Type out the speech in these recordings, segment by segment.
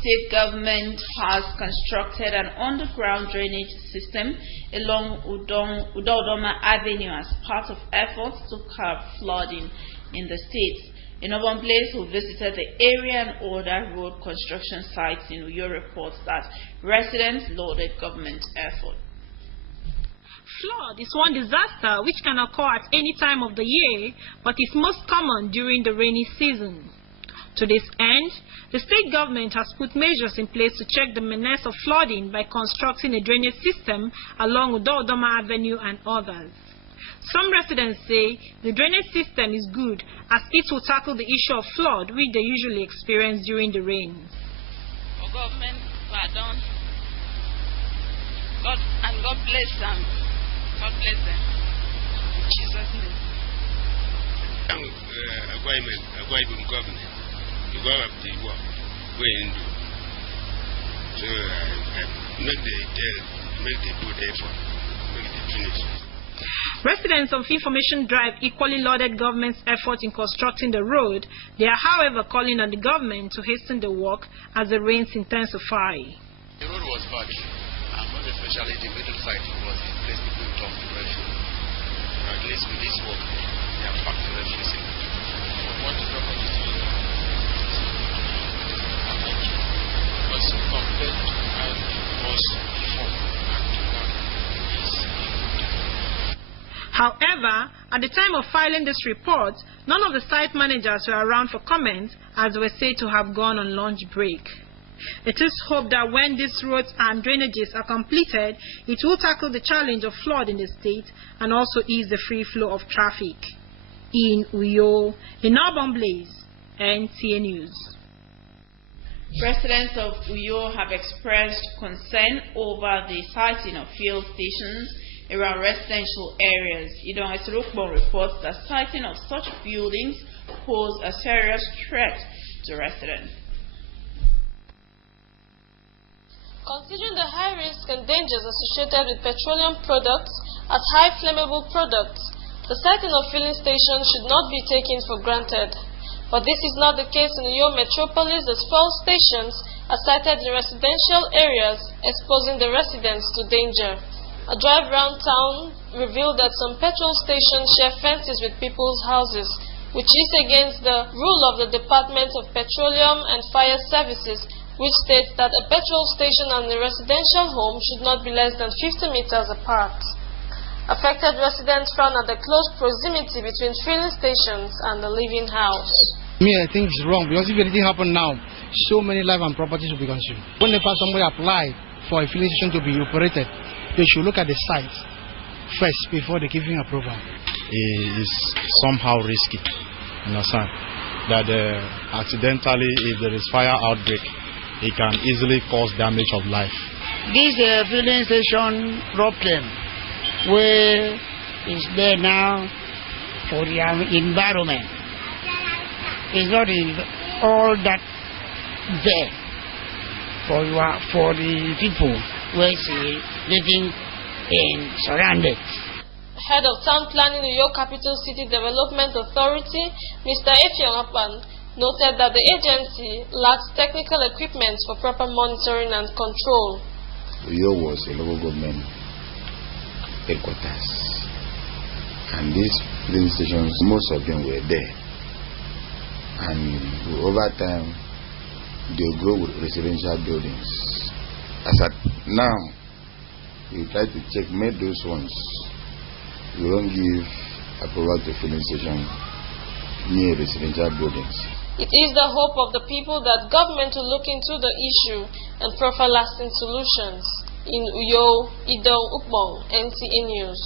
State government has constructed an underground drainage system along Udodoma Avenue as part of efforts to curb flooding in the state. In Urban Blaze, who visited the area and ordered road construction sites in Uyo, reports that residents lauded government effort. Flood is one disaster which can occur at any time of the year, but is most common during the rainy season. To this end, the state government has put measures in place to check the menace of flooding by constructing a drainage system along Udodoma Avenue and others. Some residents say the drainage system is good as it will tackle the issue of flood which they usually experience during the rain. For government, pardon. God bless them. God bless them. In Jesus' name. Government. You go up the work, where you do. So make the good effort, make the finish. Residents of Information Drive equally lauded government's effort in constructing the road. They are, however, calling on the government to hasten the work as the rains intensify. The road was bad, and not especially the middle side was in place people talk to refuse. At least with this work, they are back to refusing. What the government is doing was compared to how it was before and to now is improved. However, at the time of filing this report, none of the site managers were around for comment as they were said to have gone on lunch break. It is hoped that when these roads and drainages are completed, it will tackle the challenge of flood in the state and also ease the free flow of traffic. In Uyo, in Urban Blaze, NTA News. Residents of Uyo have expressed concern over the siting of fuel stations around residential areas. NTA2nd reports that siting of such buildings pose a serious threat to residents. Considering the high risk and dangers associated with petroleum products as high flammable products, the siting of filling stations should not be taken for granted. But this is not the case in Uyo metropolis, as fuel stations are sited in residential areas, exposing the residents to danger. A drive round town revealed that some petrol stations share fences with people's houses, which is against the rule of the Department of Petroleum and Fire Services, which states that a petrol station and a residential home should not be less than 50 meters apart. Affected residents frown at the close proximity between filling stations and the living house. I think it's wrong, because if anything happens now, so many lives and properties will be consumed. Whenever somebody applies for a filling station to be operated, they should look at the site first before they give him approval. It is somehow risky, understand, that accidentally, if there is fire outbreak, it can easily cause damage of life. This filling station problem, where is there now for the environment, is not all that there for the people who is living in surrounded. Head of Town Planning Uyo Capital City Development Authority, Mr. Efiongapan, noted that the agency lacks technical equipment for proper monitoring and control. Uyo was a local government headquarters, and these filling stations, most of them were there, and over time they grow with residential buildings. As at now, we try to checkmate those ones. We don't give approval to filling station near residential buildings. It is the hope of the people that government will look into the issue and prefer lasting solutions. In Uyo, Idong Ukbong, NTA News.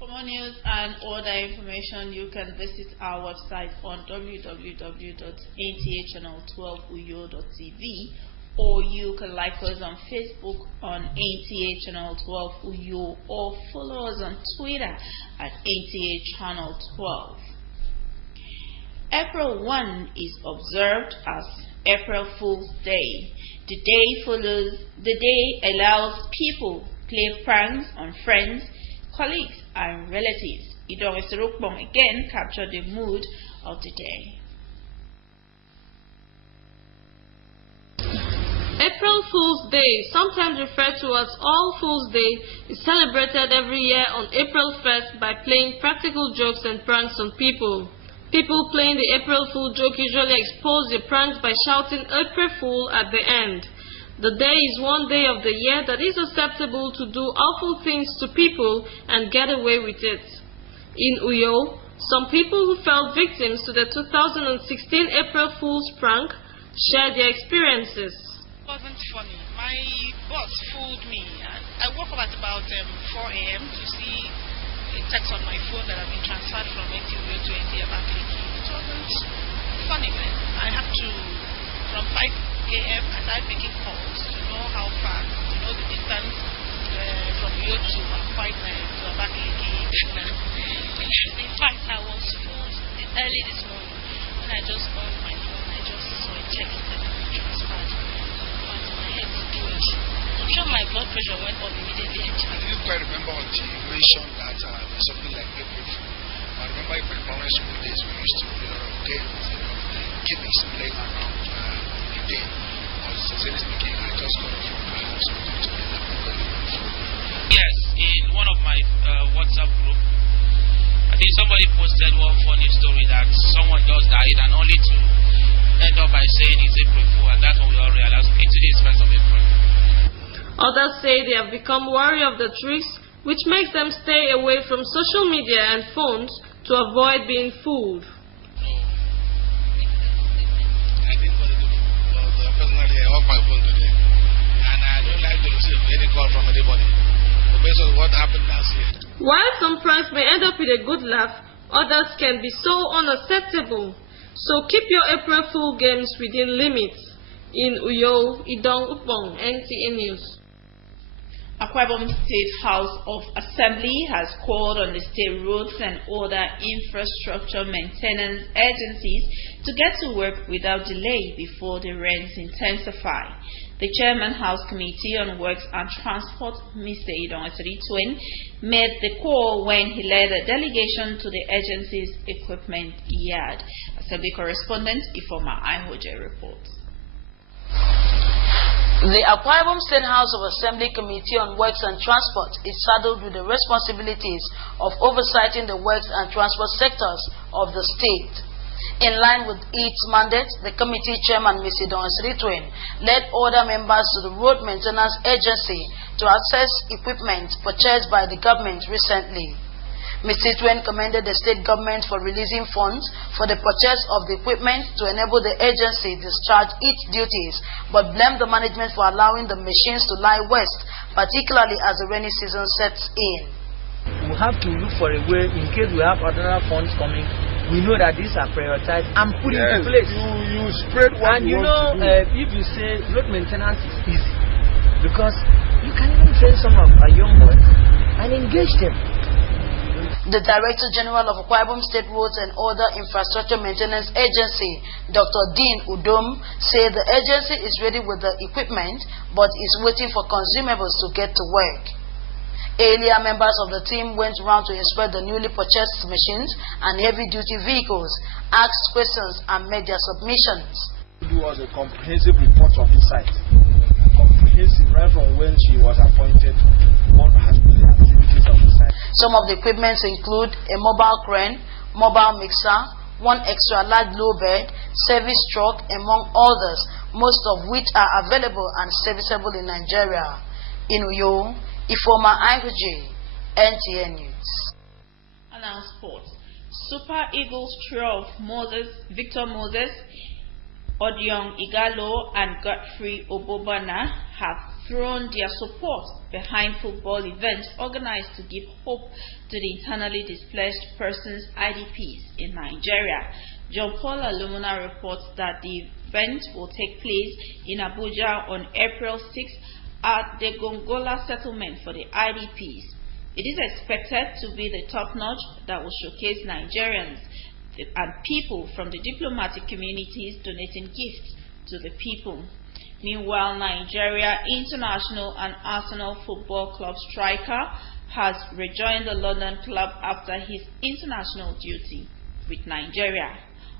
For more news and other information, you can visit our website on www.ntachannel12uyo.tv, or you can like us on Facebook on NTA Channel 12 Uyo, or follow us on Twitter at NTA Channel 12. April 1 is observed as April Fool's Day. The day allows people to play pranks on friends, colleagues, and relatives. Idong Eserukbong again captured the mood of the day. April Fool's Day, sometimes referred to as All Fool's Day, is celebrated every year on April 1st by playing practical jokes and pranks on people. People playing the April Fool joke usually expose the pranks by shouting April Fool at the end. The day is one day of the year that is acceptable to do awful things to people and get away with it. In Uyo, some people who fell victims to the 2016 April Fool's prank shared their experiences. It wasn't funny. My boss fooled me. I woke up at about 4 a.m. to see a text on my phone that I've been transferred from NTA to NTA2nd April. It wasn't funny, man. I have to, from 5 a.m. I started making calls to know how far, to know the distance from Uyo to appointment to Abakaliki. In fact, I was fooled early this morning when I just got my phone. I just saw a text that I've been transferred. I'm sure my blood pressure went up immediately. I didn't quite remember until you mentioned that something like April Fool. I remember in my primary school days we used to do a lot of games, gimmicks playing around the day. Sincerely speaking, I just got it from my house. Yes, in one of my WhatsApp group, I think somebody posted one funny story that someone just died and only to end up by saying it's April Fool, and that's when we all realized, okay, today is 1st of April. Others say they have become wary of the tricks, which makes them stay away from social media and phones to avoid being fooled. I didn't bother to personally, I off my phone today, and I don't like to receive any call from anybody. But based on what happened last year. While some pranks may end up with a good laugh, others can be so unacceptable. So keep your April Fool games within limits. In Uyo, Idong Upong, NTA News. Akwa Ibom State House of Assembly has called on the state roads and other infrastructure maintenance agencies to get to work without delay before the rains intensify. The Chairman House Committee on Works and Transport, Mr. Idong Eserukbong, made the call when he led a delegation to the agency's equipment yard. Assembly correspondent Ifoma Ihoje reports. The Akwa Ibom State House of Assembly Committee on Works and Transport is saddled with the responsibilities of oversighting the works and transport sectors of the state. In line with its mandate, the committee chairman, Mr. Idong Eserukbong, led other members to the Road Maintenance Agency to access equipment purchased by the government recently. Mr. Eserukbong commended the state government for releasing funds for the purchase of the equipment to enable the agency discharge its duties, but blamed the management for allowing the machines to lie waste, particularly as the rainy season sets in. We have to look for a way, in case we have other funds coming, we know that these are prioritized and put into place. You spread what and you want to do. If you say road maintenance is easy, because you can even train some of our young boys and engage them. The Director General of Akwa Ibom State Roads and Other Infrastructure Maintenance Agency, Dr. Dean Udom, said the agency is ready with the equipment but is waiting for consumables to get to work. Earlier, members of the team went around to inspect the newly purchased machines and heavy-duty vehicles, asked questions and made their submissions. It was a comprehensive report of the site. Comprehensive, right from when she was appointed, what has been the activities of the site. Some of the equipments include a mobile crane, mobile mixer, one extra large low bed, service truck, among others, most of which are available and serviceable in Nigeria. In Uyo, Ifoma Ihoje, NTA News. And now sports. Super Eagles trio of Victor Moses, Odion Igalo, and Godfrey Obobana have thrown their support behind football events organized to give hope to the internally displaced persons IDPs in Nigeria. John Paul Alumina reports that the event will take place in Abuja on April 6 at the Gongola settlement for the IDPs. It is expected to be the top notch that will showcase Nigerians and people from the diplomatic communities donating gifts to the people. Meanwhile, Nigeria international and Arsenal Football Club striker has rejoined the London club after his international duty with Nigeria.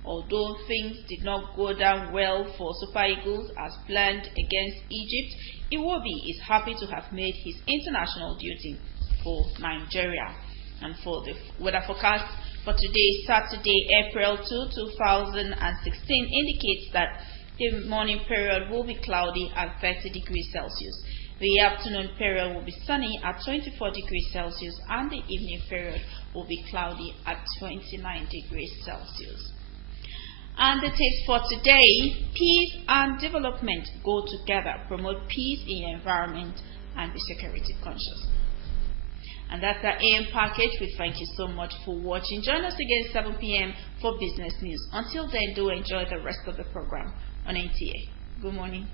Although things did not go down well for Super Eagles as planned against Egypt, Iwobi is happy to have made his international duty for Nigeria. And for the weather forecast for today, Saturday, April 2, 2016, indicates that the morning period will be cloudy at 30 degrees Celsius. The afternoon period will be sunny at 24 degrees Celsius, and the evening period will be cloudy at 29 degrees Celsius. And the tips for today: peace and development go together. Promote peace in your environment and be security conscious. And that's our AM package. We thank you so much for watching. Join us again 7 p.m. for business news. Until then, do enjoy the rest of the program on NTA. Good morning.